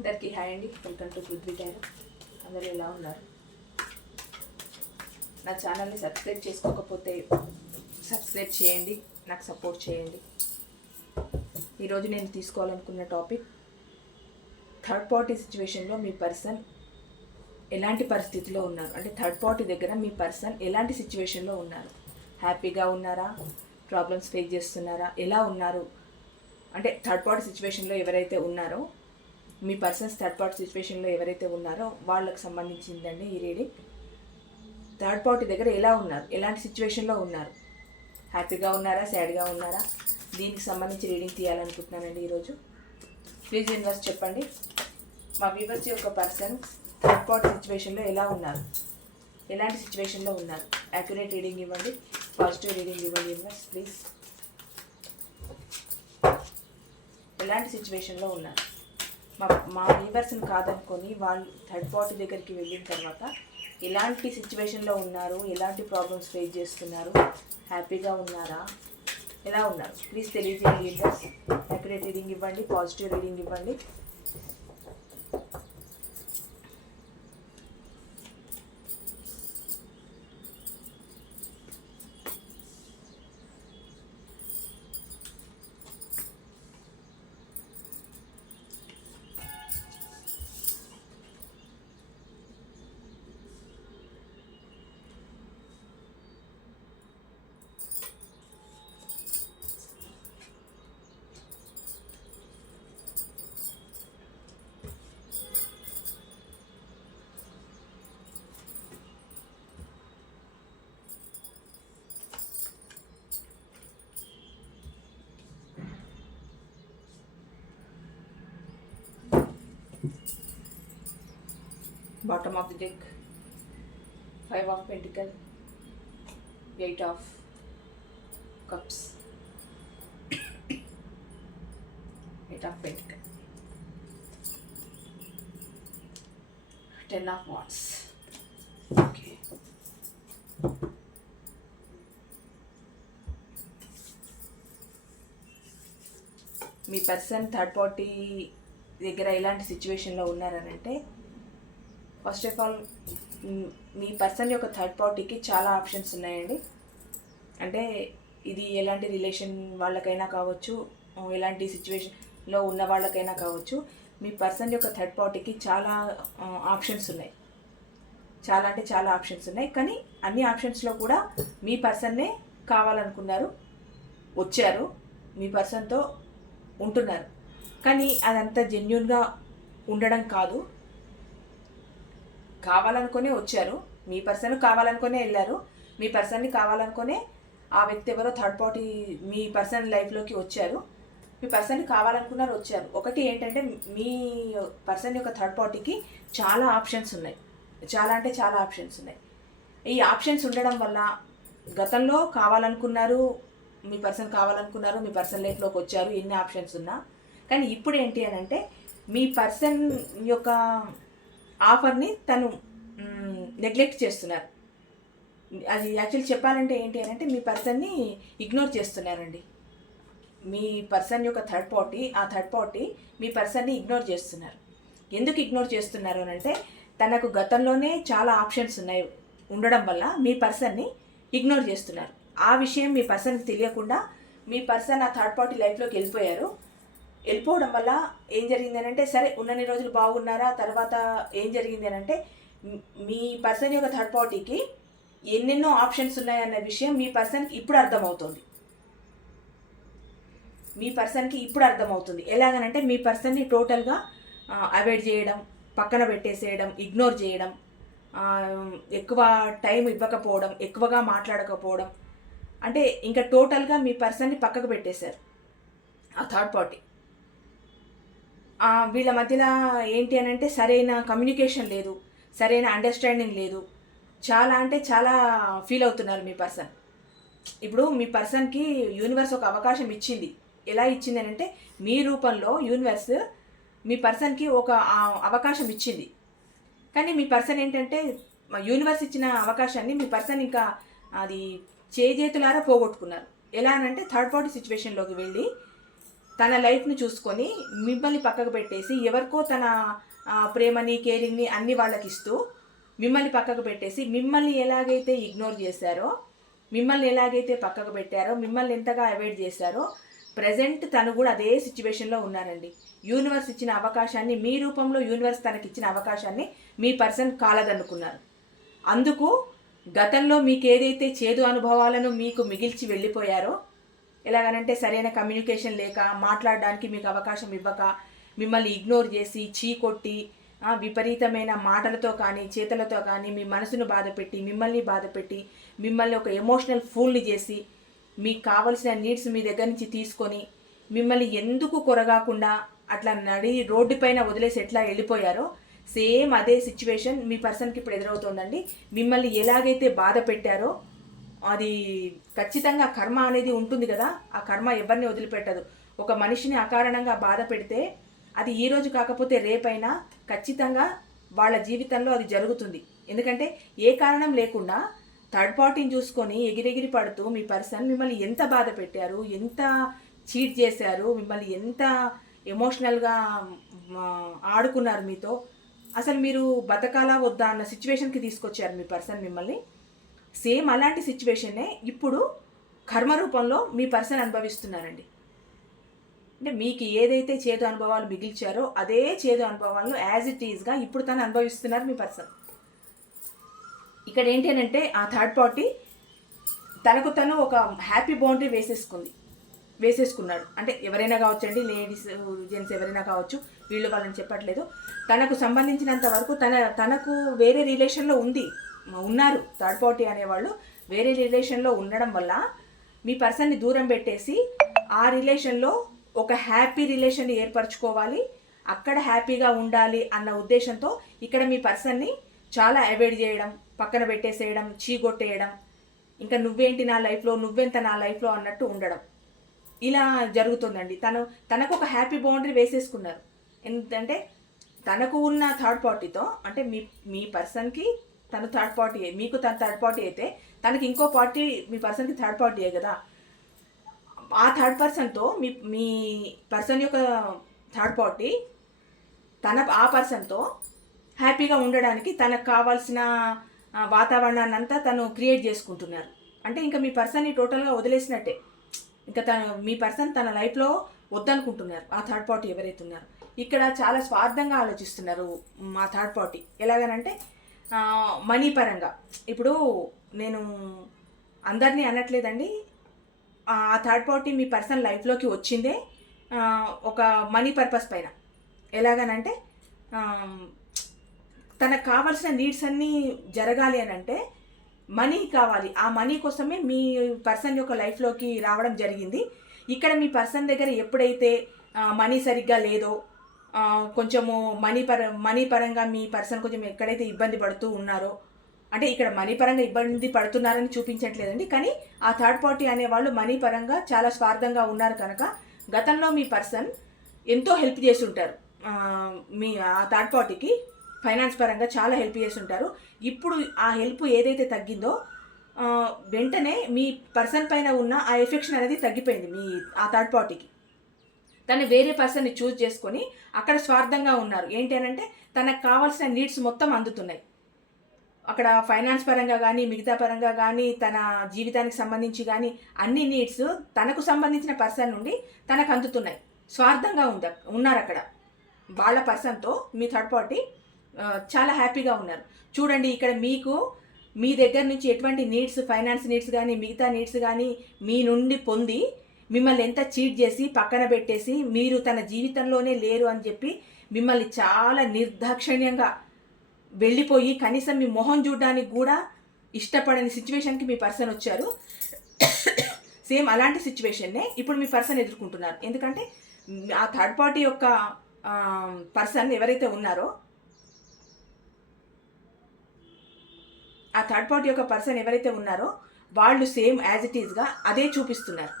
అందరికీ హాయ్ అండి. Welcome to Prithvi tailor. అందరూ ఎలా ఉన్నారు? నా ఛానల్ని సబ్స్క్రైబ్ చేసుకోకపోతే సబ్స్క్రైబ్ చేయండి, నాకు సపోర్ట్ చేయండి. ఈరోజు నేను తీసుకోవాలనుకున్న టాపిక్, థర్డ్ పార్టీ సిచ్యువేషన్లో మీ పర్సన్ ఎలాంటి పరిస్థితిలో ఉన్నారు, అంటే థర్డ్ పార్టీ దగ్గర మీ పర్సన్ ఎలాంటి సిచ్యువేషన్లో ఉన్నారు, హ్యాపీగా ఉన్నారా, ప్రాబ్లమ్స్ ఫేస్ చేస్తున్నారా, ఎలా ఉన్నారు, అంటే థర్డ్ పార్టీ సిచ్యువేషన్లో ఎవరైతే ఉన్నారో మీ పర్సన్స్ థర్డ్ పార్టీ సిచ్యువేషన్లో ఎవరైతే ఉన్నారో వాళ్ళకి సంబంధించిందండి ఈ రీడింగ్. థర్డ్ పార్టీ దగ్గర ఎలా ఉన్నారు, ఎలాంటి సిచ్యువేషన్లో ఉన్నారు, హ్యాపీగా ఉన్నారా, సాడ్గా ఉన్నారా, దీనికి సంబంధించి రీడింగ్ తీయాలనుకుంటున్నానండి ఈరోజు. ప్లీజ్ యూనివర్స్ చెప్పండి, మా వ్యూవర్స్ యొక్క పర్సన్ థర్డ్ పార్టీ సిచ్యువేషన్లో ఎలా ఉన్నారు, ఎలాంటి సిచ్యువేషన్లో ఉన్నారు. యాక్యురేట్ రీడింగ్ ఇవ్వండి, పాజిటివ్ రీడింగ్ ఇవ్వండి యూనివర్స్ ప్లీజ్. ఎలాంటి సిచ్యువేషన్లో ఉన్నారు, మా వ్యూవర్స్ని కాదనుకొని వాళ్ళు థర్డ్ పార్టీ దగ్గరికి వెళ్ళిన తర్వాత ఎలాంటి సిచ్యువేషన్లో ఉన్నారు, ఎలాంటి ప్రాబ్లమ్స్ ఫేస్ చేస్తున్నారు, హ్యాపీగా ఉన్నారా, ఎలా ఉన్నారు ప్లీజ్ తెలియజేయండి వ్యూవర్స్. యాక్యురేట్ రీడింగ్ ఇవ్వండి, పాజిటివ్ రీడింగ్ ఇవ్వండి. Bottom of the deck, 5 of Pentacles, 8 of Cups, 8 of Pentacles, 10 of Wands. Okay. మీ పర్సన్ థర్డ్ పార్టీ దగ్గర ఎలాంటి సిచ్యువేషన్లో ఉన్నారనంటే, ఫస్ట్ ఆఫ్ ఆల్ మీ పర్సన్ యొక్క థర్డ్ పార్టీకి చాలా ఆప్షన్స్ ఉన్నాయండి. అంటే ఇది ఎలాంటి రిలేషన్ వాళ్ళకైనా కావచ్చు, ఎలాంటి సిచ్యువేషన్లో ఉన్న వాళ్ళకైనా కావచ్చు, మీ పర్సన్ యొక్క థర్డ్ పార్టీకి చాలా ఆప్షన్స్ ఉన్నాయి. చాలా అంటే చాలా ఆప్షన్స్ ఉన్నాయి. కానీ అన్ని ఆప్షన్స్లో కూడా మీ పర్సన్నే కావాలనుకున్నారు, వచ్చారు, మీ పర్సన్తో ఉంటున్నారు. కానీ అదంతా జెన్యూన్గా ఉండడం కాదు. కావాలనుకునే వచ్చారు, మీ పర్సన్ కావాలనుకునే వెళ్ళారు, మీ పర్సన్ని కావాలనుకునే ఆ వ్యక్తి ఎవరో థర్డ్ పార్టీ మీ పర్సన్ లైఫ్లోకి వచ్చారు, మీ పర్సన్ని కావాలనుకున్నారు, వచ్చారు. ఒకటి ఏంటంటే, మీ పర్సన్ యొక్క థర్డ్ పార్టీకి చాలా ఆప్షన్స్ ఉన్నాయి. చాలా అంటే చాలా ఆప్షన్స్ ఉన్నాయి. ఈ ఆప్షన్స్ ఉండడం వల్ల గతంలో కావాలనుకున్నారు, మీ పర్సన్ కావాలనుకున్నారు, మీ పర్సన్ లైఫ్లోకి వచ్చారు, ఎన్ని ఆప్షన్స్ ఉన్నా. కానీ ఇప్పుడు ఏంటి అని అంటే, మీ పర్సన్ యొక్క ఆఫర్ని తను నెగ్లెక్ట్ చేస్తున్నారు. అది యాక్చువల్లీ చెప్పాలంటే ఏంటి అని అంటే, మీ పర్సన్ని ఇగ్నోర్ చేస్తున్నారండి. మీ పర్సన్ యొక్క థర్డ్ పార్టీ, ఆ థర్డ్ పార్టీ మీ పర్సన్ని ఇగ్నోర్ చేస్తున్నారు. ఎందుకు ఇగ్నోర్ చేస్తున్నారు అని అంటే, తనకు గతంలోనే చాలా ఆప్షన్స్ ఉన్నాయి ఉండడం వల్ల మీ పర్సన్ని ఇగ్నోర్ చేస్తున్నారు. ఆ విషయం మీ పర్సన్కి తెలియకుండా మీ పర్సన్ ఆ థర్డ్ పార్టీ లైఫ్లోకి వెళ్ళిపోయారు. వెళ్ళిపోవడం వల్ల ఏం జరిగింది అని అంటే, సరే ఉన్నన్ని రోజులు బాగున్నారా, తర్వాత ఏం జరిగింది అని అంటే, మీ పర్సన్ యొక్క థర్డ్ పార్టీకి ఎన్నెన్నో ఆప్షన్స్ ఉన్నాయన్న విషయం మీ పర్సన్కి ఇప్పుడు అర్థమవుతుంది. మీ పర్సన్కి ఇప్పుడు అర్థమవుతుంది. ఎలాగనంటే, మీ పర్సన్ని టోటల్గా అవాయిడ్ చేయడం, పక్కన పెట్టేసేయడం, ఇగ్నోర్ చేయడం, ఎక్కువ టైం ఇవ్వకపోవడం, ఎక్కువగా మాట్లాడకపోవడం, అంటే ఇంకా టోటల్గా మీ పర్సన్ని పక్కకు పెట్టేశారు ఆ థర్డ్ పార్టీ. వీళ్ళ మధ్యలో ఏంటి అని అంటే, సరైన కమ్యూనికేషన్ లేదు, సరైన అండర్స్టాండింగ్ లేదు. చాలా అంటే చాలా ఫీల్ అవుతున్నారు మీ పర్సన్. ఇప్పుడు మీ పర్సన్కి యూనివర్స్ ఒక అవకాశం ఇచ్చింది. ఎలా ఇచ్చింది అని అంటే, మీ రూపంలో యూనివర్స్ మీ పర్సన్కి ఒక అవకాశం ఇచ్చింది. కానీ మీ పర్సన్ ఏంటంటే, యూనివర్స్ ఇచ్చిన అవకాశాన్ని మీ పర్సన్ ఇంకా అది చేజేతులారా పోగొట్టుకున్నారు. ఎలా అనంటే, థర్డ్ పార్టీ సిచ్యువేషన్లోకి వెళ్ళి తన లైఫ్ని చూసుకొని మిమ్మల్ని పక్కకు పెట్టేసి ఎవరికో తన ప్రేమని కేరింగ్ని అన్ని వాళ్ళకి ఇస్తూ మిమ్మల్ని పక్కకు పెట్టేసి మిమ్మల్ని ఎలాగైతే ఇగ్నోర్ చేశారో, మిమ్మల్ని ఎలాగైతే పక్కకు పెట్టారో, మిమ్మల్ని ఎంతగా అవాయిడ్ చేశారో ప్రజెంట్ తను కూడా అదే సిచ్యువేషన్లో ఉన్నారండి. యూనివర్స్ ఇచ్చిన అవకాశాన్ని, మీ రూపంలో యూనివర్స్ తనకిచ్చిన అవకాశాన్ని మీ పర్సన్ కాలదనుకున్నారు. అందుకు గతంలో మీకు ఏదైతే చేదు అనుభవాలను మీకు మిగిల్చి వెళ్ళిపోయారో, ఎలాగనంటే సరైన కమ్యూనికేషన్ లేక, మాట్లాడడానికి మీకు అవకాశం ఇవ్వక, మిమ్మల్ని ఇగ్నోర్ చేసి, చీకొట్టి, విపరీతమైన మాటలతో కానీ చేతలతో కానీ మీ మనసును బాధపెట్టి, మిమ్మల్ని బాధపెట్టి, మిమ్మల్ని ఒక ఎమోషనల్ ఫూల్ని చేసి, మీకు కావలసిన నీడ్స్ మీ దగ్గర నుంచి తీసుకొని మిమ్మల్ని ఎందుకు కొరగాకుండా అట్లా రోడ్డు పైన వదిలేసి ఎట్లా వెళ్ళిపోయారో సేమ్ అదే సిచ్యువేషన్ మీ పర్సన్కి ఇప్పుడు ఎదురవుతుందండి. మిమ్మల్ని ఎలాగైతే బాధ పెట్టారో అది ఖచ్చితంగా కర్మ అనేది ఉంటుంది కదా, ఆ కర్మ ఎవరిని వదిలిపెట్టదు. ఒక మనిషిని అకారణంగా బాధ పెడితే అది ఈరోజు కాకపోతే రేపైనా ఖచ్చితంగా వాళ్ళ జీవితంలో అది జరుగుతుంది. ఎందుకంటే ఏ కారణం లేకుండా థర్డ్ పార్టీని చూసుకొని ఎగిరెగిరి పడుతూ మీ పర్సన్ మిమ్మల్ని ఎంత బాధ పెట్టారు, ఎంత చీట్ చేశారు, మిమ్మల్ని ఎంత ఎమోషనల్గా ఆడుకున్నారు మీతో, అసలు మీరు బతకాలా వద్దా అన్న సిచ్యువేషన్కి తీసుకొచ్చారు మీ పర్సన్ మిమ్మల్ని. సేమ్ అలాంటి సిచ్యువేషన్నే ఇప్పుడు కర్మ రూపంలో మీ పర్సన్ అనుభవిస్తున్నారండి. అంటే మీకు ఏదైతే చేదు అనుభవాలు మిగిల్చారో అదే చేదు అనుభవాలను యాజ్ ఇట్ ఈజ్గా ఇప్పుడు తను అనుభవిస్తున్నారు మీ పర్సన్. ఇక్కడ ఏంటి అని అంటే ఆ థర్డ్ పార్టీ తనకు తను ఒక హ్యాపీ బౌండరీ వేసేసుకున్నాడు. అంటే ఎవరైనా కావచ్చండి, లేడీస్ జెంట్స్ ఎవరైనా కావచ్చు, వీళ్ళు వాళ్ళని చెప్పట్లేదు. తనకు సంబంధించినంత వరకు తనకు వేరే రిలేషన్లో ఉన్నారు. థర్డ్ పార్టీ అనేవాళ్ళు వేరే రిలేషన్లో ఉండడం వల్ల మీ పర్సన్ని దూరం పెట్టేసి ఆ రిలేషన్లో ఒక హ్యాపీ రిలేషన్ని ఏర్పరచుకోవాలి, అక్కడ హ్యాపీగా ఉండాలి అన్న ఉద్దేశంతో ఇక్కడ మీ పర్సన్ని చాలా అవాయిడ్ చేయడం, పక్కన పెట్టేసేయడం, చీగొట్టేయడం, ఇంకా నువ్వేంటి నా లైఫ్లో, నువ్వెంత నా లైఫ్లో అన్నట్టు ఉండడం, ఇలా జరుగుతుందండి. తనకు ఒక హ్యాపీ బౌండరీ వేసేసుకున్నారు. ఎందుకంటే తనకు ఉన్న థర్డ్ పార్టీతో, అంటే మీ పర్సన్కి తను థర్డ్ పార్టీ, మీకు తన థర్డ్ పార్టీ అయితే తనకి ఇంకో పార్టీ మీ పర్సన్కి థర్డ్ పార్టీయే కదా. ఆ థర్డ్ పర్సన్తో మీ పర్సన్ యొక్క థర్డ్ పార్టీ ఆ పర్సన్తో హ్యాపీగా ఉండడానికి తనకు కావాల్సిన వాతావరణాన్ని అంతా తను క్రియేట్ చేసుకుంటున్నారు. అంటే ఇంకా మీ పర్సన్ని టోటల్గా వదిలేసినట్టే. ఇంకా మీ పర్సన్ తన లైఫ్లో వద్దనుకుంటున్నారు ఆ థర్డ్ పార్టీ ఎవరైతే ఉన్నారో. ఇక్కడ చాలా స్వార్థంగా ఆలోచిస్తున్నారు మా థర్డ్ పార్టీ. ఎలాగనంటే మనీ పరంగా. ఇప్పుడు నేను అందరినీ అనట్లేదండి, ఆ థర్డ్ పార్టీ మీ పర్సన్ లైఫ్లోకి వచ్చిందే ఒక మనీ పర్పస్ పైన. ఎలాగనంటే తనకు కావాల్సిన నీడ్స్ అన్నీ జరగాలి అని అంటే మనీ కావాలి. ఆ మనీ కోసమే మీ పర్సన్ యొక్క లైఫ్లోకి రావడం జరిగింది. ఇక్కడ మీ పర్సన్ దగ్గర ఎప్పుడైతే మనీ సరిగ్గా లేదో, కొంచెము మనీ పరంగా మీ పర్సన్ కొంచెం ఎక్కడైతే ఇబ్బంది పడుతూ ఉన్నారో, అంటే ఇక్కడ మనీ పరంగా ఇబ్బంది పడుతున్నారని చూపించట్లేదండి, కానీ ఆ థర్డ్ పార్టీ అనేవాళ్ళు మనీ పరంగా చాలా స్వార్థంగా ఉన్నారు కనుక గతంలో మీ పర్సన్ ఎంతో హెల్ప్ చేసి ఉంటారు. ఆ థర్డ్ పార్టీకి ఫైనాన్స్ పరంగా చాలా హెల్ప్ చేసి ఉంటారు. ఇప్పుడు ఆ హెల్ప్ ఏదైతే తగ్గిందో వెంటనే మీ పర్సన్ పైన ఉన్న ఆ ఎఫెక్షన్ అనేది తగ్గిపోయింది ఆ థర్డ్ పార్టీకి. తను వేరే పర్సన్ని చూస్ చేసుకొని అక్కడ స్వార్థంగా ఉన్నారు. ఏంటి అని అంటే తనకు కావాల్సిన నీడ్స్ మొత్తం అందుతున్నాయి అక్కడ. ఫైనాన్స్ పరంగా కానీ, మిగతా పరంగా కానీ, తన జీవితానికి సంబంధించి కానీ అన్ని నీడ్స్ తనకు సంబంధించిన పర్సన్ నుండి తనకు అందుతున్నాయి. స్వార్థంగా ఉన్నారు అక్కడ. వాళ్ళ పర్సన్తో మీ థర్డ్ పార్టీ చాలా హ్యాపీగా ఉన్నారు. చూడండి, ఇక్కడ మీ దగ్గర నుంచి ఎటువంటి నీడ్స్, ఫైనాన్స్ నీడ్స్ కానీ, మిగతా నీడ్స్ కానీ మీ నుండి పొంది మిమ్మల్ని ఎంత చీట్ చేసి పక్కన పెట్టేసి మీరు తన జీవితంలోనే లేరు అని చెప్పి మిమ్మల్ని చాలా నిర్దాక్షిణ్యంగా వెళ్ళిపోయి కనీసం మీ మొహం చూడడానికి కూడా ఇష్టపడని సిచ్యువేషన్కి మీ పర్సన్ వచ్చారు. సేమ్ అలాంటి సిచ్యువేషన్నే ఇప్పుడు మీ పర్సన్ ఎదుర్కొంటున్నారు. ఎందుకంటే ఆ థర్డ్ పార్టీ యొక్క పర్సన్ ఎవరైతే ఉన్నారో, ఆ థర్డ్ పార్టీ యొక్క పర్సన్ ఎవరైతే ఉన్నారో వాళ్ళు సేమ్ యాజ్ ఇట్ ఈజ్గా అదే చూపిస్తున్నారు.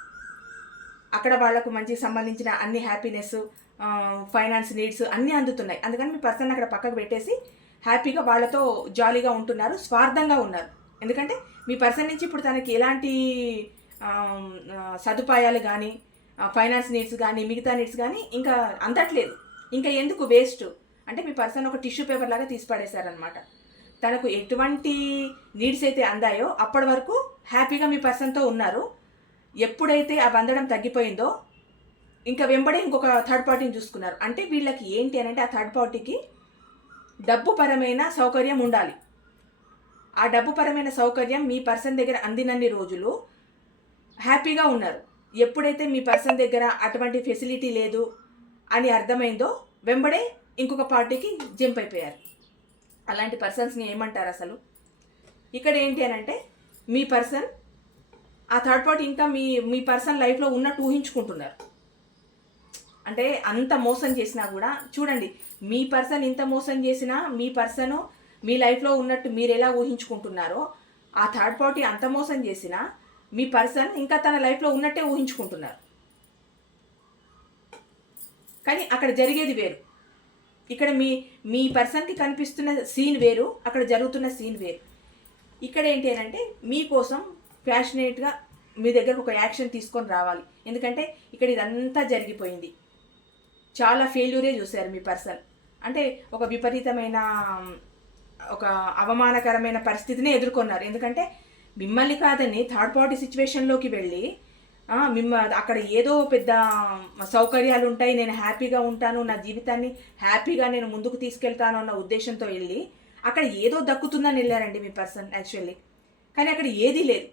అక్కడ వాళ్లకు మంచి సంబంధించిన అన్ని హ్యాపీనెస్, ఫైనాన్స్ నీడ్స్ అన్నీ అందుతున్నాయి. అందుకని మీ పర్సన్ అక్కడ పక్కకు పెట్టేసి హ్యాపీగా వాళ్ళతో జాలీగా ఉంటున్నారు, స్వార్థంగా ఉన్నారు. ఎందుకంటే మీ పర్సన్ నుంచి ఇప్పుడు తనకి ఎలాంటి సదుపాయాలు కానీ, ఫైనాన్స్ నీడ్స్ కానీ మిగతా నీడ్స్ కానీ ఇంకా అందట్లేదు. ఇంకా ఎందుకు వేస్ట్ అంటే మీ పర్సన్ ఒక టిష్యూ పేపర్ లాగా తీసి పడేశారనమాట. తనకు ఎటువంటి నీడ్స్ అయితే అందాయో అప్పటి వరకు హ్యాపీగా మీ పర్సన్తో ఉన్నారు. ఎప్పుడైతే అవి అందడం తగ్గిపోయిందో ఇంకా వెంబడే ఇంకొక థర్డ్ పార్టీని చూసుకున్నారు. అంటే వీళ్ళకి ఏంటి అని అంటే ఆ థర్డ్ పార్టీకి డబ్బు పరమైన సౌకర్యం ఉండాలి. ఆ డబ్బు పరమైన సౌకర్యం మీ పర్సన్ దగ్గర అందినన్ని రోజులు హ్యాపీగా ఉన్నారు. ఎప్పుడైతే మీ పర్సన్ దగ్గర అటువంటి ఫెసిలిటీ లేదు అని అర్థమైందో వెంబడే ఇంకొక పార్టీకి జంప్ అయిపోయారు. అలాంటి పర్సన్స్ని ఏమంటారు అసలు? ఇక్కడ ఏంటి అని అంటే మీ పర్సన్ ఆ థర్డ్ పార్టీ ఇంకా మీ పర్సన్ లైఫ్లో ఉన్నట్టు ఊహించుకుంటున్నారు. అంటే అంత మోసం చేసినా కూడా చూడండి, మీ పర్సన్ ఇంత మోసం చేసినా మీ పర్సన్ మీ లైఫ్లో ఉన్నట్టు మీరు ఎలా ఊహించుకుంటున్నారో ఆ థర్డ్ పార్టీ అంత మోసం చేసినా మీ పర్సన్ ఇంకా తన లైఫ్లో ఉన్నట్టే ఊహించుకుంటున్నారు. కానీ అక్కడ జరిగేది వేరు. ఇక్కడ మీ పర్సన్కి కనిపిస్తున్న సీన్ వేరు, అక్కడ జరుగుతున్న సీన్ వేరు. ఇక్కడ ఏంటి అని అంటే మీకోసం ప్యాషనేట్గా మీ దగ్గరకు ఒక యాక్షన్ తీసుకొని రావాలి. ఎందుకంటే ఇక్కడ ఇదంతా జరిగిపోయింది, చాలా ఫెయిల్యూరే చూశారు మీ పర్సన్. అంటే ఒక విపరీతమైన ఒక అవమానకరమైన పరిస్థితిని ఎదుర్కొన్నారు. ఎందుకంటే మిమ్మల్ని కాదని థర్డ్ పార్టీ సిచ్యువేషన్లోకి వెళ్ళి అక్కడ ఏదో పెద్ద సౌకర్యాలు ఉంటాయి, నేను హ్యాపీగా ఉంటాను, నా జీవితాన్ని హ్యాపీగా నేను ముందుకు తీసుకెళ్తాను అన్న ఉద్దేశంతో వెళ్ళి అక్కడ ఏదో దక్కుతుందని వెళ్ళారండి మీ పర్సన్ యాక్చువల్లీ. కానీ అక్కడ ఏదీ లేదు.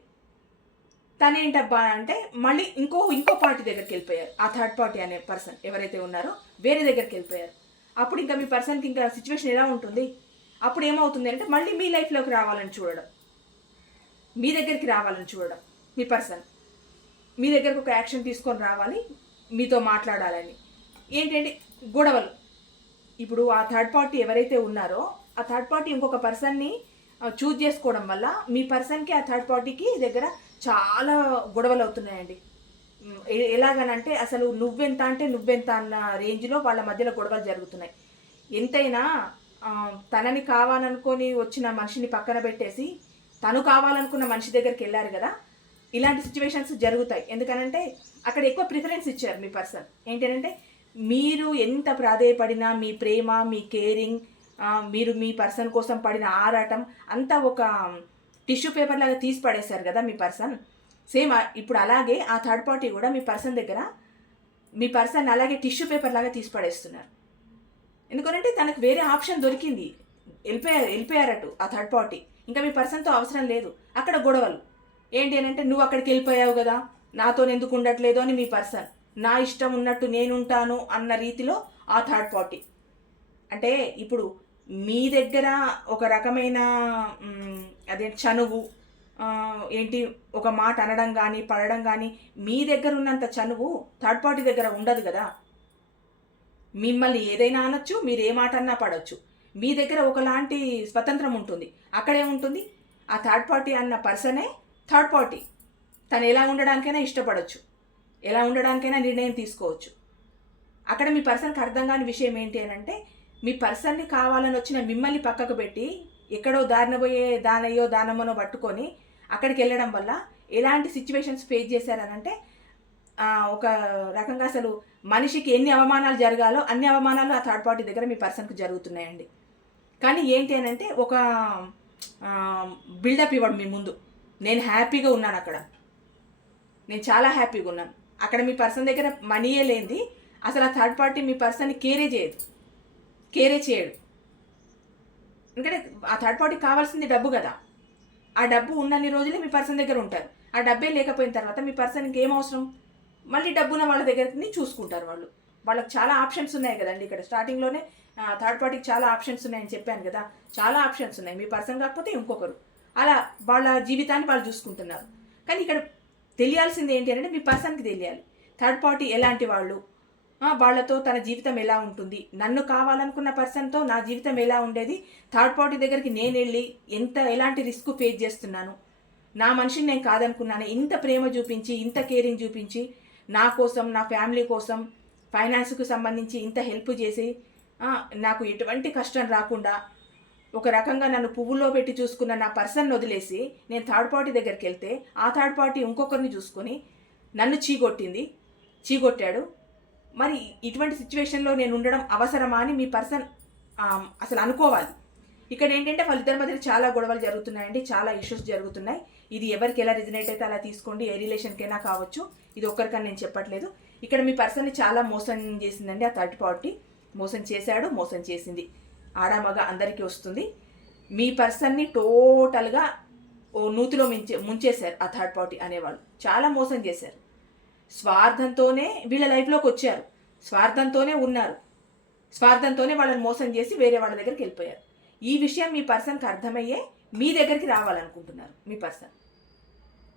తనేంటబ్బా అంటే మళ్ళీ ఇంకో పార్టీ దగ్గరికి వెళ్ళిపోయారు. ఆ థర్డ్ పార్టీ అనే పర్సన్ ఎవరైతే ఉన్నారో వేరే దగ్గరికి వెళ్ళిపోయారు. అప్పుడు ఇంకా మీ పర్సన్కి ఇంకా సిచ్యువేషన్ ఎలా ఉంటుంది? అప్పుడు ఏమవుతుంది అంటే మళ్ళీ మీ లైఫ్లోకి రావాలని చూడడం, మీ దగ్గరికి రావాలని చూడడం. మీ పర్సన్ మీ దగ్గరకు ఒక యాక్షన్ తీసుకొని రావాలి, మీతో మాట్లాడాలని. ఏంటంటే గొడవలు. ఇప్పుడు ఆ థర్డ్ పార్టీ ఎవరైతే ఉన్నారో ఆ థర్డ్ పార్టీ ఇంకొక పర్సన్ని చూజ్ చేసుకోవడం వల్ల మీ పర్సన్కి ఆ థర్డ్ పార్టీకి దగ్గర చాలా గొడవలు అవుతున్నాయండి. ఎలాగనంటే అసలు నువ్వెంత అంటే నువ్వెంత అన్న రేంజ్లో వాళ్ళ మధ్యలో గొడవలు జరుగుతున్నాయి. ఎంతైనా తనని కావాలనుకొని వచ్చిన మనిషిని పక్కన పెట్టేసి తను కావాలనుకున్న మనిషి దగ్గరికి వెళ్ళారు కదా. ఇలాంటి సిచ్యువేషన్స్ జరుగుతాయి. ఎందుకనంటే అక్కడ ఎక్కువ ప్రిఫరెన్స్ ఇచ్చారు మీ పర్సన్. ఏంటంటే మీరు ఎంత ప్రాధేయపడినా మీ ప్రేమ, మీ కేరింగ్, మీరు మీ పర్సన్ కోసం పడిన ఆరాటం అంతా ఒక టిష్యూ పేపర్ లాగా తీసి పడేశారు కదా మీ పర్సన్. సేమ్ ఇప్పుడు అలాగే ఆ థర్డ్ పార్టీ కూడా మీ పర్సన్ దగ్గర మీ పర్సన్ అలాగే టిష్యూ పేపర్ లాగా తీసి పడేస్తున్నారు. ఎందుకంటే తనకు వేరే ఆప్షన్ దొరికింది, వెళ్ళిపోయారటు ఆ థర్డ్ పార్టీ. ఇంకా మీ పర్సన్తో అవసరం లేదు. అక్కడ గొడవలు ఏంటి అని అంటే నువ్వు అక్కడికి వెళ్ళిపోయావు కదా, నాతో ఎందుకు ఉండట్లేదు అని మీ పర్సన్, నా ఇష్టం ఉన్నట్టు నేనుంటాను అన్న రీతిలో ఆ థర్డ్ పార్టీ. అంటే ఇప్పుడు మీ దగ్గర ఒక రకమైన అదే చనువు ఏంటి ఒక మాట అనడం కానీ పడడం కానీ మీ దగ్గర ఉన్నంత చనువు థర్డ్ పార్టీ దగ్గర ఉండదు కదా. మిమ్మల్ని ఏదైనా అనొచ్చు, మీరు ఏ మాట అన్నా పడవచ్చు. మీ దగ్గర ఒకలాంటి స్వతంత్రం ఉంటుంది. అక్కడేముంటుంది? ఆ థర్డ్ పార్టీ అన్న పర్సనే థర్డ్ పార్టీ. తను ఎలా ఉండడానికైనా ఇష్టపడవచ్చు, ఎలా ఉండడానికైనా నిర్ణయం తీసుకోవచ్చు. అక్కడ మీ పర్సన్కి అర్థం కాని విషయం ఏంటి అని అంటే మీ పర్సన్ని కావాలని వచ్చిన మిమ్మల్ని పక్కకు పెట్టి ఎక్కడో దానయ్యో దానమ్మనో పట్టుకొని అక్కడికి వెళ్ళడం వల్ల ఎలాంటి సిచ్యువేషన్స్ ఫేస్ చేశారనంటే ఒక రకంగా అసలు మనిషికి ఎన్ని అవమానాలు జరగాలో అన్ని అవమానాలు ఆ థర్డ్ పార్టీ దగ్గర మీ పర్సన్కి జరుగుతున్నాయండి. కానీ ఏంటి అని అంటే ఒక బిల్డప్ ఇవ్వడం మీ ముందు, నేను హ్యాపీగా ఉన్నాను, అక్కడ నేను చాలా హ్యాపీగా ఉన్నాను. అక్కడ మీ పర్సన్ దగ్గర మనీయే లేనిది అసలు ఆ థర్డ్ పార్టీ మీ పర్సన్ని కేరే చేయడు. ఎందుకంటే ఆ థర్డ్ పార్టీకి కావాల్సింది డబ్బు కదా. ఆ డబ్బు ఉన్నన్ని రోజులే మీ పర్సన్ దగ్గర ఉంటారు. ఆ డబ్బే లేకపోయిన తర్వాత మీ పర్సన్కి ఏం అవసరం? మళ్ళీ డబ్బున్న వాళ్ళ దగ్గరని చూసుకుంటారు. వాళ్ళకి చాలా ఆప్షన్స్ ఉన్నాయి కదండి. ఇక్కడ స్టార్టింగ్లోనే థర్డ్ పార్టీకి చాలా ఆప్షన్స్ ఉన్నాయని చెప్పాను కదా. చాలా ఆప్షన్స్ ఉన్నాయి. మీ పర్సన్ కాకపోతే ఇంకొకరు, అలా వాళ్ళ జీవితాన్ని వాళ్ళు చూసుకుంటున్నారు. కానీ ఇక్కడ తెలియాల్సింది ఏంటి అంటే మీ పర్సన్కి తెలియాలి థర్డ్ పార్టీ ఎలాంటి వాళ్ళు, వాళ్ళతో తన జీవితం ఎలా ఉంటుంది, నన్ను కావాలనుకున్న పర్సన్తో నా జీవితం ఎలా ఉండేది, థర్డ్ పార్టీ దగ్గరికి నేను వెళ్ళి ఎలాంటి రిస్క్ ఫేస్ చేస్తున్నాను, నా మనిషిని నేను కాదనుకున్నాను, ఇంత ప్రేమ చూపించి ఇంత కేరింగ్ చూపించి నా కోసం నా ఫ్యామిలీ కోసం ఫైనాన్స్కు సంబంధించి ఇంత హెల్ప్ చేసి నాకు ఎటువంటి కష్టం రాకుండా ఒక రకంగా నన్ను పువ్వులో పెట్టి చూసుకున్న నా పర్సన్ వదిలేసి నేను థర్డ్ పార్టీ దగ్గరికి వెళ్తే ఆ థర్డ్ పార్టీ ఇంకొకరిని చూసుకొని నన్ను చీగొట్టాడు. మరి ఇటువంటి సిచ్యువేషన్లో నేను ఉండడం అవసరమా అని మీ పర్సన్ అసలు అనుకోవాలి. ఇక్కడ ఏంటంటే వాళ్ళిద్దరి మధ్య చాలా గొడవలు జరుగుతున్నాయండి, చాలా ఇష్యూస్ జరుగుతున్నాయి. ఇది ఎవరికి ఎలా రిజనేట్ అయితే అలా తీసుకోండి, ఏ రిలేషన్కైనా కావచ్చు, ఇది ఒక్కరికని నేను చెప్పట్లేదు. ఇక్కడ మీ పర్సన్ని చాలా మోసం చేసిందండి ఆ థర్డ్ పార్టీ. మోసం చేశాడు, మోసం చేసింది, ఆడామగ అందరికీ వస్తుంది. మీ పర్సన్ని టోటల్గా ఓ నూతిలో ముంచేశారు ఆ థర్డ్ పార్టీ అనేవాళ్ళు. చాలా మోసం చేశారు. స్వార్థంతోనే వీళ్ళ లైఫ్లోకి వచ్చారు, స్వార్థంతోనే ఉన్నారు, స్వార్థంతోనే వాళ్ళని మోసం చేసి వేరే వాళ్ళ దగ్గరికి వెళ్ళిపోయారు. ఈ విషయం మీ పర్సన్కి అర్థమయ్యే మీ దగ్గరికి రావాలనుకుంటున్నారు. మీ పర్సన్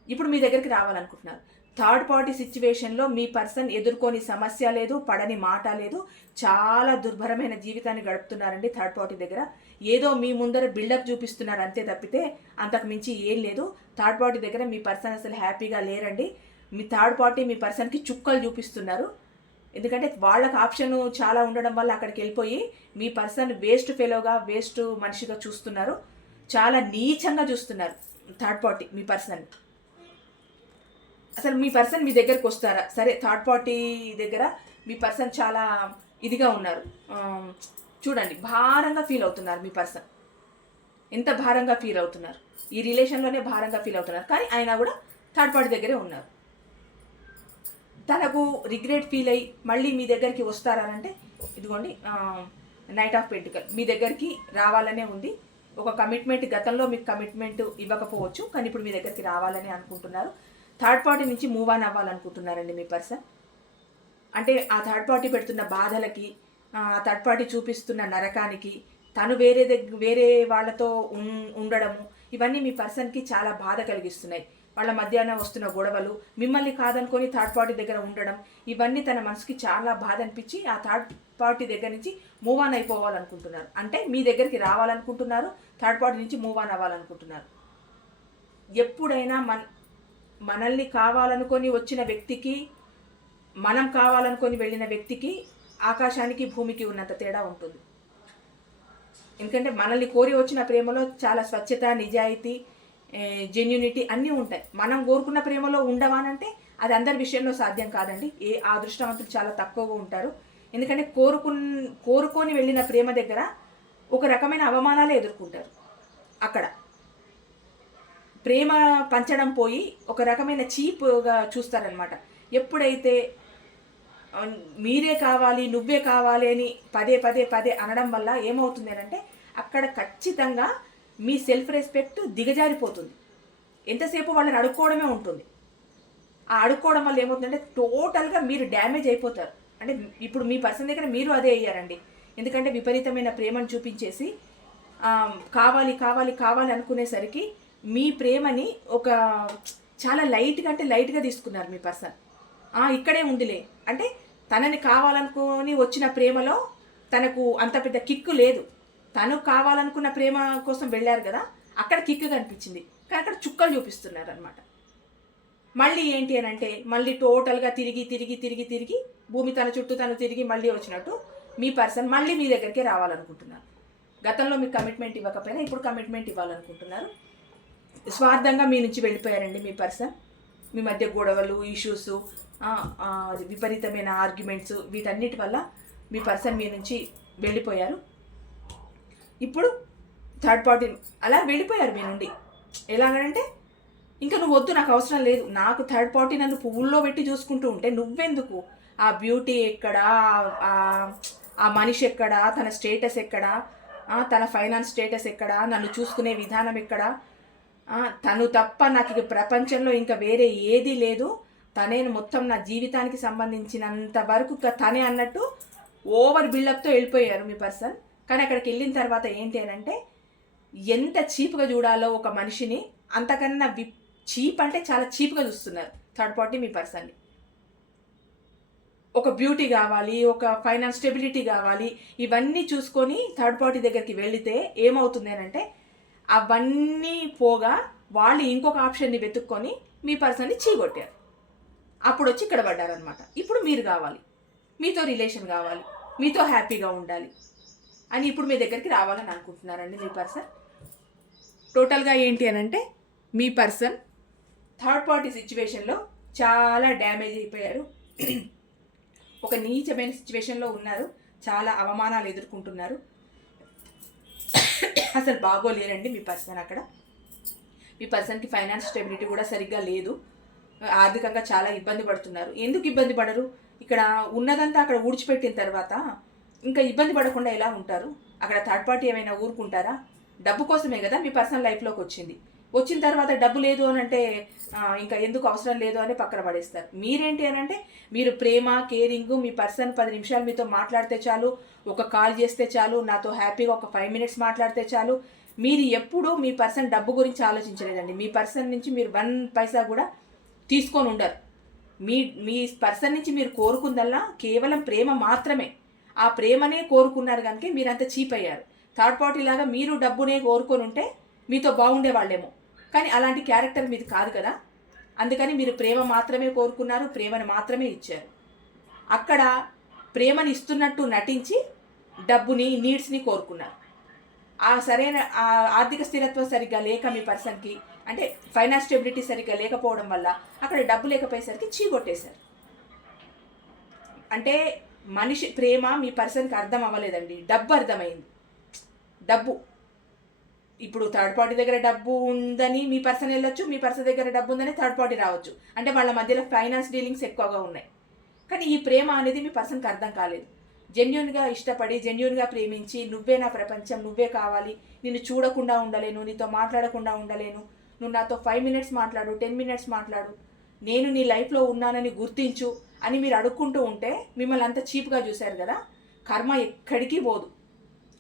ఇప్పుడు మీ దగ్గరికి రావాలనుకుంటున్నారు. థర్డ్ పార్టీ సిచ్యువేషన్లో మీ పర్సన్ ఎదుర్కొని సమస్య లేదు, పడని మాట లేదు, చాలా దుర్భరమైన జీవితాన్ని గడుపుతున్నారండి. థర్డ్ పార్టీ దగ్గర ఏదో మీ ముందర బిల్డప్ చూపిస్తున్నారు అంతే తప్పితే అంతకు మించి ఏం లేదు. థర్డ్ పార్టీ దగ్గర మీ పర్సన్ అసలు హ్యాపీగా లేరండి. మీ థర్డ్ పార్టీ మీ పర్సన్కి చుక్కలు చూపిస్తున్నారు. ఎందుకంటే వాళ్ళకి ఆప్షన్ చాలా ఉండడం వల్ల అక్కడికి వెళ్ళిపోయి మీ పర్సన్ వేస్ట్ ఫెలోగా, వేస్ట్ మనిషిగా చూస్తున్నారు. చాలా నీచంగా చూస్తున్నారు థర్డ్ పార్టీ మీ పర్సన్. అసలు మీ పర్సన్ మీ దగ్గరకు వస్తారా? సరే, థర్డ్ పార్టీ దగ్గర మీ పర్సన్ చాలా ఇదిగా ఉన్నారు. చూడండి, భారంగా ఫీల్ అవుతున్నారు మీ పర్సన్. ఎంత భారంగా ఫీల్ అవుతున్నారు, ఈ రిలేషన్లోనే భారంగా ఫీల్ అవుతున్నారు. కానీ ఆయన కూడా థర్డ్ పార్టీ దగ్గరే ఉన్నారు. తనకు రిగ్రెట్ ఫీల్ అయ్యి మళ్ళీ మీ దగ్గరికి వస్తారంటే ఇదిగోండి, నైట్ ఆఫ్ పెంటికల్ మీ దగ్గరికి రావాలనే ఉంది. ఒక కమిట్మెంట్, గతంలో మీకు కమిట్మెంట్ ఇవ్వకపోవచ్చు, కానీ ఇప్పుడు మీ దగ్గరికి రావాలని అనుకుంటున్నారు. థర్డ్ పార్టీ నుంచి మూవ్ ఆన్ అవ్వాలనుకుంటున్నారండి మీ పర్సన్. అంటే ఆ థర్డ్ పార్టీ పెడుతున్న బాధలకి, ఆ థర్డ్ పార్టీ చూపిస్తున్న నరకానికి, తను వేరే వాళ్ళతో ఉండడము, ఇవన్నీ మీ పర్సన్కి చాలా బాధ కలిగిస్తున్నాయి. వాళ్ళ మధ్యాహ్నం వస్తున్న గొడవలు, మిమ్మల్ని కాదనుకొని థర్డ్ పార్టీ దగ్గర ఉండడం, ఇవన్నీ తన మనసుకి చాలా బాధ అనిపించి ఆ థర్డ్ పార్టీ దగ్గర నుంచి మూవ్ ఆన్ అయిపోవాలనుకుంటున్నారు. అంటే మీ దగ్గరికి రావాలనుకుంటున్నారు, థర్డ్ పార్టీ నుంచి మూవ్ ఆన్ అవ్వాలనుకుంటున్నారు. ఎప్పుడైనా మనల్ని కావాలనుకొని వచ్చిన వ్యక్తికి, మనం కావాలనుకొని వెళ్ళిన వ్యక్తికి ఆకాశానికి భూమికి ఉన్నంత తేడా ఉంటుంది. ఎందుకంటే మనల్ని కోరి వచ్చిన ప్రేమలో చాలా స్వచ్ఛత, నిజాయితీ, జెన్యూనిటీ అన్నీ ఉంటాయి. మనం కోరుకున్న ప్రేమలో ఉండవానంటే అది అందరి విషయంలో సాధ్యం కాదండి. ఆ అదృష్టవంతులు చాలా తక్కువగా ఉంటారు. ఎందుకంటే కోరుకొని వెళ్ళిన ప్రేమ దగ్గర ఒక రకమైన అవమానాలే ఎదుర్కొంటారు. అక్కడ ప్రేమ పంచడం పోయి ఒక రకమైన చీప్గా చూస్తారనమాట. ఎప్పుడైతే మీరే కావాలి, నువ్వే కావాలి అని పదే పదే పదే అనడం వల్ల ఏమవుతుంది అంటే అక్కడ ఖచ్చితంగా మీ సెల్ఫ్ రెస్పెక్ట్ దిగజారిపోతుంది. ఎంతసేపు వాళ్ళని అడుక్కోవడమే ఉంటుంది. ఆ అడుక్కోవడం వల్ల ఏమవుతుందంటే టోటల్గా మీరు డ్యామేజ్ అయిపోతారు. అంటే ఇప్పుడు మీ పర్సన్ దగ్గర మీరు అదే అయ్యారండి. ఎందుకంటే విపరీతమైన ప్రేమను చూపించేసి కావాలి కావాలి కావాలి అనుకునేసరికి మీ ప్రేమని ఒక చాలా లైట్గా తీసుకున్నారు మీ పర్సన్. ఇక్కడే ఉందిలే అంటే తనని కావాలనుకొని వచ్చిన ప్రేమలో తనకు అంత పెద్ద కిక్కు లేదు. తను కావాలనుకున్న ప్రేమ కోసం వెళ్ళారు కదా, అక్కడ కిక్కు కనిపించింది, కానీ అక్కడ చుక్కలు చూపిస్తున్నారు అనమాట. మళ్ళీ ఏంటి అని అంటే మళ్ళీ టోటల్గా తిరిగి భూమి తన చుట్టూ తను తిరిగి మళ్ళీ వచ్చినట్టు మీ పర్సన్ మళ్ళీ మీ దగ్గరికి రావాలనుకుంటున్నారు. గతంలో మీకు కమిట్మెంట్ ఇవ్వకపోయినా ఇప్పుడు కమిట్మెంట్ ఇవ్వాలనుకుంటున్నారు. స్వార్థంగా మీ నుంచి వెళ్ళిపోయారండి మీ పర్సన్. మీ మధ్య గొడవలు, ఇష్యూస్, విపరీతమైన ఆర్గ్యుమెంట్స్, వీటన్నిటి వల్ల మీ పర్సన్ మీ నుంచి వెళ్ళిపోయారు. ఇప్పుడు థర్డ్ పార్టీ అలా వెళ్ళిపోయారు మీ నుండి. ఎలాగంటే ఇంకా నువ్వు వద్దు, నాకు అవసరం లేదు, నాకు థర్డ్ పార్టీ నన్ను పువ్వుల్లో పెట్టి చూసుకుంటూ ఉంటే నువ్వెందుకు, ఆ బ్యూటీ ఎక్కడా, ఆ మనిషి ఎక్కడా, తన స్టేటస్ ఎక్కడా, తన ఫైనాన్స్ స్టేటస్ ఎక్కడా, నన్ను చూసుకునే విధానం ఎక్కడా, తను తప్ప నాకు ఇక ప్రపంచంలో ఇంకా వేరే ఏదీ లేదు, తనే మొత్తం నా జీవితానికి సంబంధించినంత వరకు తనే అన్నట్టు ఓవర్ బిల్డప్తో వెళ్ళిపోయారు మీ పర్సన్. కానీ అక్కడికి వెళ్ళిన తర్వాత ఏంటి అని అంటే ఎంత చీప్గా చూడాలో ఒక మనిషిని అంతకన్నా చీప్ అంటే చాలా చీప్గా చూస్తున్నారు థర్డ్ పార్టీ మీ పర్సన్ని. ఒక బ్యూటీ కావాలి, ఒక ఫైనాన్స్ స్టెబిలిటీ కావాలి, ఇవన్నీ చూసుకొని థర్డ్ పార్టీ దగ్గరికి వెళితే ఏమవుతుంది అని అంటే అవన్నీ పోగా వాళ్ళు ఇంకొక ఆప్షన్ని వెతుక్కొని మీ పర్సన్ని చీగొట్టారు. అప్పుడు వచ్చి ఇక్కడ పడ్డారనమాట. ఇప్పుడు మీరు కావాలి, మీతో రిలేషన్ కావాలి, మీతో హ్యాపీగా ఉండాలి అని ఇప్పుడు మీ దగ్గరికి రావాలని అనుకుంటున్నారండి మీ పర్సన్. టోటల్గా ఏంటి అని అంటే మీ పర్సన్ థర్డ్ పార్టీ సిచ్యువేషన్లో చాలా డ్యామేజ్ అయిపోయారు. ఒక నీచమైన సిచ్యువేషన్లో ఉన్నారు, చాలా అవమానాలు ఎదుర్కొంటున్నారు. అసలు బాగోలేరండి మీ పర్సన్. అక్కడ మీ పర్సన్కి ఫైనాన్స్ స్టెబిలిటీ కూడా సరిగ్గా లేదు, ఆర్థికంగా చాలా ఇబ్బంది పడుతున్నారు. ఎందుకు ఇబ్బంది పడరు? ఇక్కడ ఉన్నదంతా అక్కడ ఊడ్చిపెట్టిన తర్వాత ఇంకా ఇబ్బంది పడకుండా ఎలా ఉంటారు? అక్కడ థర్డ్ పార్టీ ఏమైనా ఊరుకుంటారా? డబ్బు కోసమే కదా మీ పర్సనల్ లైఫ్లోకి వచ్చింది. వచ్చిన తర్వాత డబ్బు లేదు అని అంటే ఇంకా ఎందుకు అవసరం లేదు అని పక్కన పడేస్తారు. మీరేంటి అని అంటే మీరు ప్రేమ, కేరింగ్, మీ పర్సన్ 10 నిమిషాలు మీతో మాట్లాడితే చాలు, ఒక కాల్ చేస్తే చాలు, నాతో హ్యాపీగా ఒక 5 మినిట్స్ మాట్లాడితే చాలు. మీరు ఎప్పుడూ మీ పర్సన్ డబ్బు గురించి ఆలోచించలేదండి. మీ పర్సన్ నుంచి మీరు 1 పైసా కూడా తీసుకొని ఉండరు. మీ పర్సన్ నుంచి మీరు కోరుకుందల్లా కేవలం ప్రేమ మాత్రమే. ఆ ప్రేమనే కోరుకున్నారు కనుక మీరంతా చీప్ అయ్యారు. థర్డ్ పార్టీ లాగా మీరు డబ్బునే కోరుకొని ఉంటే మీతో బాగుండే వాళ్ళేమో, కానీ అలాంటి క్యారెక్టర్ మీది కాదు కదా. అందుకని మీరు ప్రేమ మాత్రమే కోరుకున్నారు, ప్రేమను మాత్రమే ఇచ్చారు. అక్కడ ప్రేమని ఇస్తున్నట్టు నటించి డబ్బుని, నీడ్స్ని కోరుకున్నారు. ఆ సరైన ఆర్థిక స్థిరత్వం సరిగ్గా లేక మీ పర్సన్కి, అంటే ఫైనాన్స్ స్టెబిలిటీ సరిగ్గా లేకపోవడం వల్ల అక్కడ డబ్బు లేకపోయేసరికి చీకొట్టేశారు. అంటే మనిషి ప్రేమ మీ పర్సన్కి అర్థం అవ్వలేదండి, డబ్బు అర్థమైంది. డబ్బు ఇప్పుడు థర్డ్ పార్టీ దగ్గర డబ్బు ఉందని మీ పర్సన్ వెళ్ళొచ్చు, మీ పర్సన్ దగ్గర డబ్బు ఉందని థర్డ్ పార్టీ రావచ్చు. అంటే వాళ్ళ మధ్యలో ఫైనాన్స్ డీలింగ్స్ ఎక్కువగా ఉన్నాయి. కానీ ఈ ప్రేమ అనేది మీ పర్సన్కి అర్థం కాలేదు. జెన్యూన్గా ఇష్టపడి, జెన్యూన్గా ప్రేమించి, నువ్వే నా ప్రపంచం, నువ్వే కావాలి, నిన్ను చూడకుండా ఉండలేను, నీతో మాట్లాడకుండా ఉండలేను, నువ్వు నాతో 5 మినిట్స్ మాట్లాడు, 10 మినిట్స్ మాట్లాడు, నేను నీ లైఫ్లో ఉన్నానని గుర్తించు అని మీరు అడుక్కుంటూ ఉంటే మిమ్మల్ని అంత చీప్గా చూశారు కదా. కర్మ ఎక్కడికి పోదు,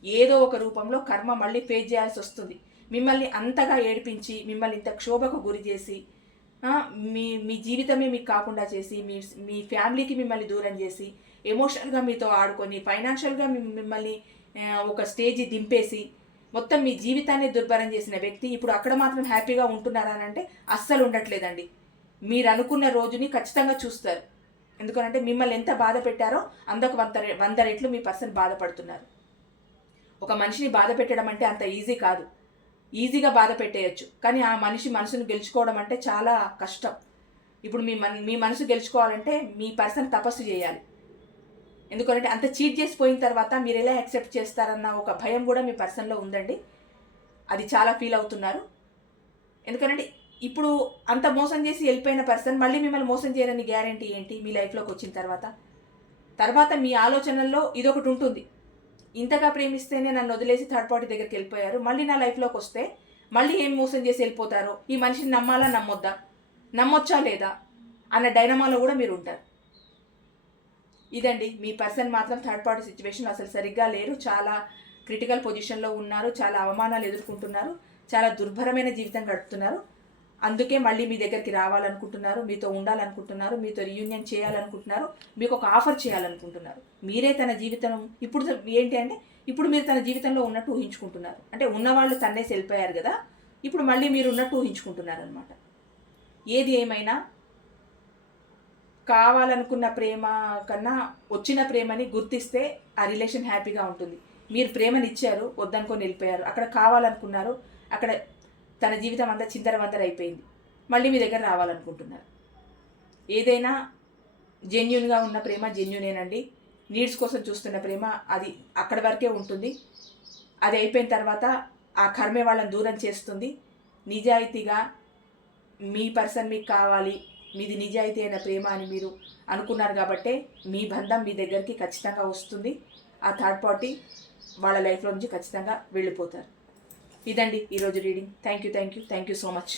ఏదో ఒక రూపంలో కర్మ మళ్ళీ ఫేస్ చేయాల్సి వస్తుంది. మిమ్మల్ని అంతగా ఏడిపించి, మిమ్మల్ని ఇంత క్షోభకు గురి చేసి, మీ జీవితమే మీకు కాకుండా చేసి, మీ ఫ్యామిలీకి మిమ్మల్ని దూరం చేసి, ఎమోషనల్గా మీతో ఆడుకొని, ఫైనాన్షియల్గా మిమ్మల్ని ఒక స్టేజ్ దింపేసి, మొత్తం మీ జీవితాన్ని దుర్భరం చేసిన వ్యక్తి ఇప్పుడు అక్కడ మాత్రం హ్యాపీగా ఉంటున్నారా అని అంటే అస్సలు ఉండట్లేదండి. మీరు అనుకున్న రోజుని ఖచ్చితంగా చూస్తారు. ఎందుకంటే మిమ్మల్ని ఎంత బాధ పెట్టారో అందుకు 100 రెట్లు మీ పర్సన్ బాధపడుతున్నారు. ఒక మనిషిని బాధ పెట్టడం అంటే అంత ఈజీ కాదు. ఈజీగా బాధ పెట్టేయచ్చు, కానీ ఆ మనిషి మనసును గెలుచుకోవడం అంటే చాలా కష్టం. ఇప్పుడు మీ మనసు గెలుచుకోవాలంటే మీ పర్సన్ తపస్సు చేయాలి. ఎందుకంటే అంత చీట్ చేసిపోయిన తర్వాత మీరు ఎలా యాక్సెప్ట్ చేస్తారన్న ఒక భయం కూడా మీ పర్సన్లో ఉందండి. అది చాలా ఫీల్ అవుతున్నారు. ఎందుకంటే ఇప్పుడు అంత మోసం చేసి వెళ్ళిపోయిన పర్సన్ మళ్ళీ మిమ్మల్ని మోసం చేయరని గ్యారంటీ ఏంటి? మీ లైఫ్లోకి వచ్చిన తర్వాత మీ ఆలోచనల్లో ఇదొకటి ఉంటుంది. ఇంతగా ప్రేమిస్తేనే నన్ను వదిలేసి థర్డ్ పార్టీ దగ్గరికి వెళ్ళిపోయారు, మళ్ళీ నా లైఫ్లోకి వస్తే మళ్ళీ ఏం మోసం చేసి వెళ్ళిపోతారో, ఈ మనిషిని నమ్మాలా నమ్మొద్దా, నమ్మొచ్చా లేదా అన్న డైనమాలో కూడా మీరు ఉంటారు. ఇదండి, మీ పర్సన్ మాత్రం థర్డ్ పార్టీ సిచ్యువేషన్ అసలు సరిగ్గా లేరు, చాలా క్రిటికల్ పొజిషన్లో ఉన్నారు, చాలా అవమానాలు ఎదుర్కొంటున్నారు, చాలా దుర్భరమైన జీవితం గడుపుతున్నారు. అందుకే మళ్ళీ మీ దగ్గరికి రావాలనుకుంటున్నారు, మీతో ఉండాలనుకుంటున్నారు, మీతో రీయూనియన్ చేయాలనుకుంటున్నారు, మీకు ఒక ఆఫర్ చేయాలనుకుంటున్నారు. మీరే తన జీవితం ఇప్పుడు ఏంటి అంటే ఇప్పుడు మీరు తన జీవితంలో ఉన్నట్టు ఊహించుకుంటున్నారు. అంటే ఉన్నవాళ్ళు తన్నేసి వెళ్ళిపోయారు కదా, ఇప్పుడు మళ్ళీ మీరు ఉన్నట్టు ఊహించుకుంటున్నారు అనమాట. ఏది ఏమైనా కావాలనుకున్న ప్రేమ కన్నా వచ్చిన ప్రేమని గుర్తిస్తే ఆ రిలేషన్ హ్యాపీగా ఉంటుంది. మీరు ప్రేమని ఇచ్చారు, వద్దనుకొని వెళ్ళిపోయారు, అక్కడ కావాలనుకున్నారు, అక్కడ తన జీవితం అంతా చిందరవందర అయిపోయింది, మళ్ళీ మీ దగ్గర రావాలనుకుంటున్నారు. ఏదైనా జెన్యూన్గా ఉన్న ప్రేమ జెన్యూనేనండి. నీడ్స్ కోసం చూస్తున్న ప్రేమ అది అక్కడి వరకే ఉంటుంది. అది అయిపోయిన తర్వాత ఆ కర్మే వాళ్ళని దూరం చేస్తుంది. నిజాయితీగా మీ పర్సన్ మీకు కావాలి, మీది నిజాయితీ అయిన ప్రేమ అని మీరు అనుకున్నారు కాబట్టే మీ బంధం మీ దగ్గరికి ఖచ్చితంగా వస్తుంది. ఆ థర్డ్ పార్టీ వాళ్ళ లైఫ్లో నుంచి ఖచ్చితంగా వెళ్ళిపోతారు. ఇదండి ఈరోజు reading. Thank you so much.